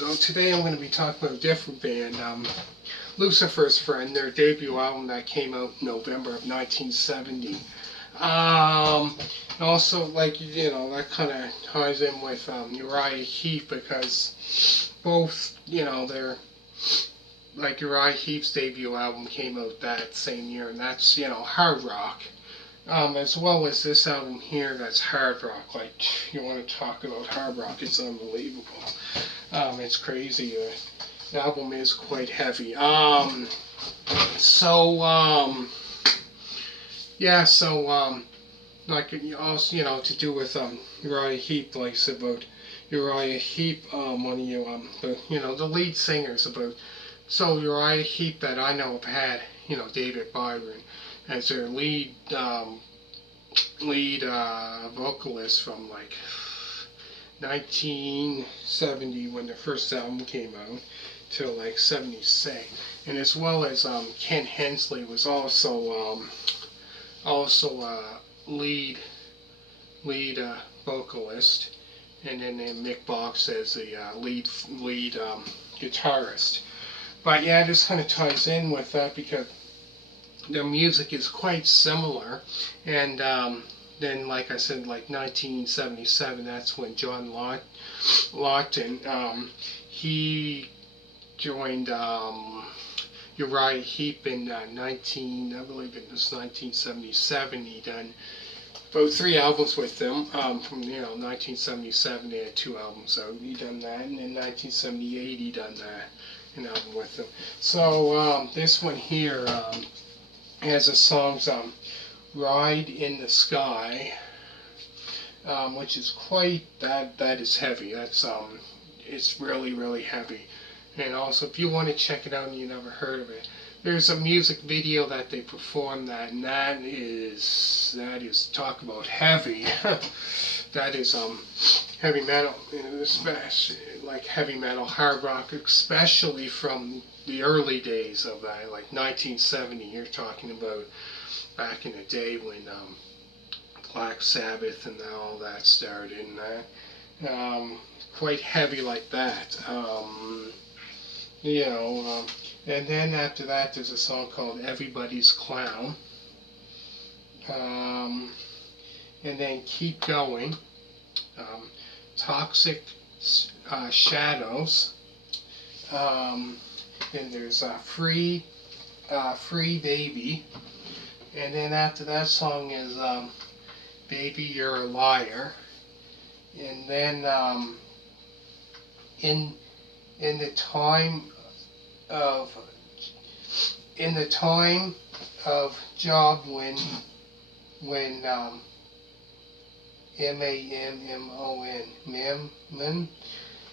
So today I'm going to be talking about a different band, Lucifer's Friend, their debut album that came out in November of 1970. Also, that kind of ties in with Uriah Heep because both, they're like Uriah Heep's debut album came out that same year, and that's, hard rock. As well as this album here, that's hard rock. Like, you want to talk about hard rock, it's unbelievable. It's crazy. The album is quite heavy. Like also, to do with Uriah Heep, like I said about Uriah Heep, one of you, the lead singers about. So Uriah Heep that I know of had, David Byron as their lead vocalist from like 1970 when their first album came out till like 76, and as well as Ken Hensley was also lead vocalist, and then Mick Box as the lead guitarist. But yeah, this kind of ties in with that because their music is quite similar, and then, like I said, like 1977, that's when John Lawton, he joined Uriah Heep in I believe it was 1977. He done about 3 albums with them. From 1977, they had 2 albums out. He done that, and in 1978, he done an album with them. So this one here has the songs Ride in the Sky, which is quite, that is heavy. That's it's really, really heavy. And also, if you want to check it out and you never heard of it, there's a music video that they performed that, and that is talk about heavy. That is heavy metal, especially like heavy metal, hard rock, especially from the early days of that, like 1970. You're talking about back in the day when Black Sabbath and all that started, and that quite heavy like that. And then after that, there's a song called Everybody's Clown, and then Keep Going, Toxic Shadows, and there's Free Baby, and then after that song is Baby You're a Liar, and then in the time of Job when Mammon,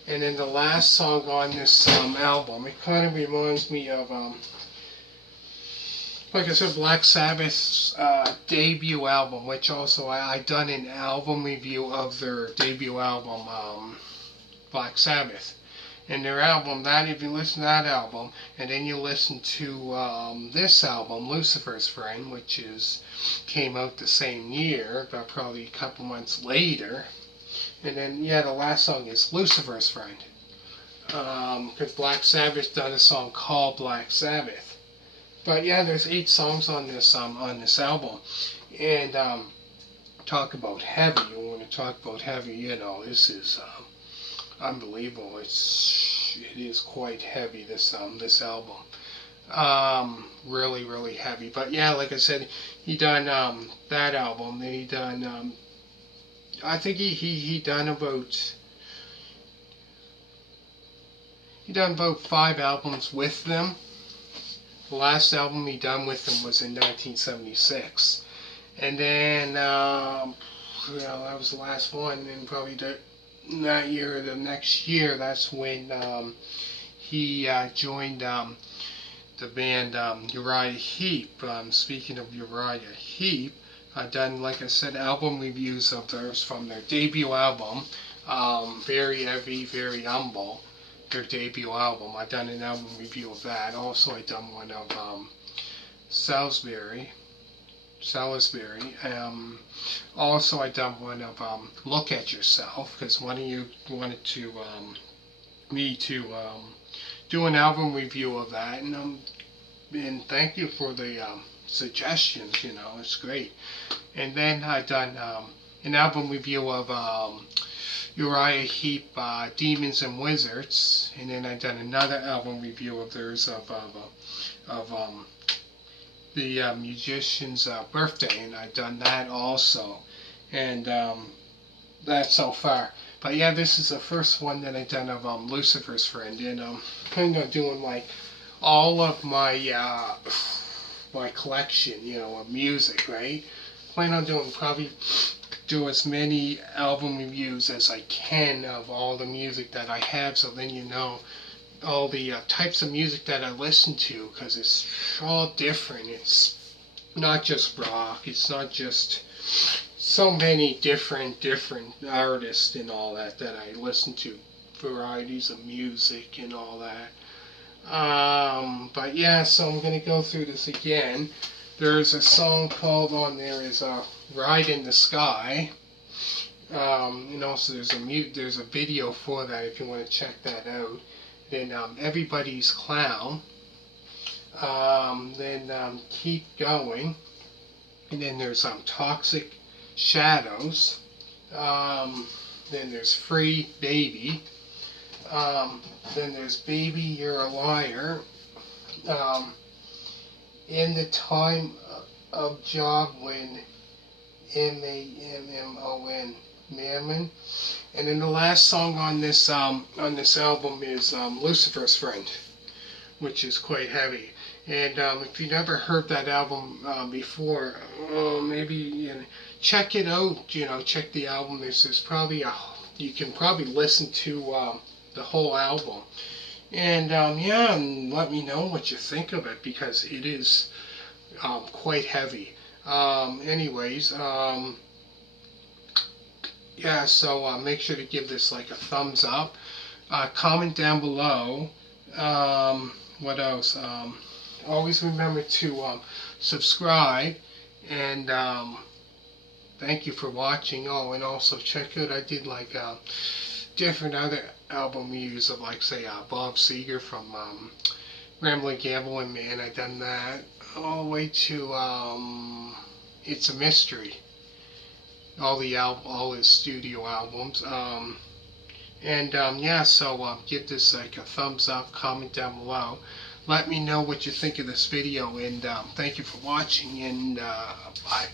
and then the last song on this album, it kind of reminds me of like I said, Black Sabbath's debut album, which also I done an album review of their debut album, Black Sabbath. And their album, that if you listen to that album, and then you listen to this album, Lucifer's Friend, which came out the same year, but probably a couple months later. And then, the last song is Lucifer's Friend. Because Black Sabbath done a song called Black Sabbath. But yeah, there's 8 songs on this album. And talk about heavy. You want to talk about heavy, this is unbelievable. It is quite heavy, this album. Really, really heavy. But yeah, like I said, he done that album. Then he done I think he done about 5 albums with them. The last album he done with them was in 1976, and then that was the last one. And probably that year or the next year, that's when he joined the band Uriah Heep. Speaking of Uriah Heep, I've done, like I said, album reviews of theirs from their debut album, Very Heavy, Very Humble, their debut album. I've done an album review of that. Also, I've done one of Salisbury. Also, I done one of Look at Yourself, because one of you wanted to me to do an album review of that, and thank you for the suggestions. It's great. And then I done an album review of Uriah Heep, Demons and Wizards, and then I done another album review of theirs of the musician's birthday, and I done that also, and that so far. But yeah, this is the first one that I done of Lucifer's Friend, and kind of doing like all of my collection, of music, right? Plan on doing probably do as many album reviews as I can of all the music that I have, so then all the types of music that I listen to, because it's all different. It's not just rock. It's not just so many different artists and all that I listen to, varieties of music and all that. But yeah, so I'm gonna go through this again. There's a song called on there is "Ride in the Sky." And also there's a video for that if you want to check that out. Then Everybody's Clown. Then Keep Going. And then there's Toxic Shadows. Then there's Free Baby. Then there's Baby You're a Liar. In the Time of Job when Mammon, Mammon. And then the last song on this album is Lucifer's Friend, which is quite heavy. And if you never heard that album before, maybe check it out. Check the album. There's probably you can probably listen to the whole album. And yeah, and let me know what you think of it, because it is quite heavy. Anyways, yeah, so make sure to give this like a thumbs up. Comment down below. What else? Always remember to subscribe, and thank you for watching. Oh, and also check out, I did like different other album reviews of, like, say, Bob Seger from Rambling Gambling Man. I done that all the way to It's a Mystery. All his studio albums. And yeah, so give this like a thumbs up, comment down below. Let me know what you think of this video, and thank you for watching, and bye.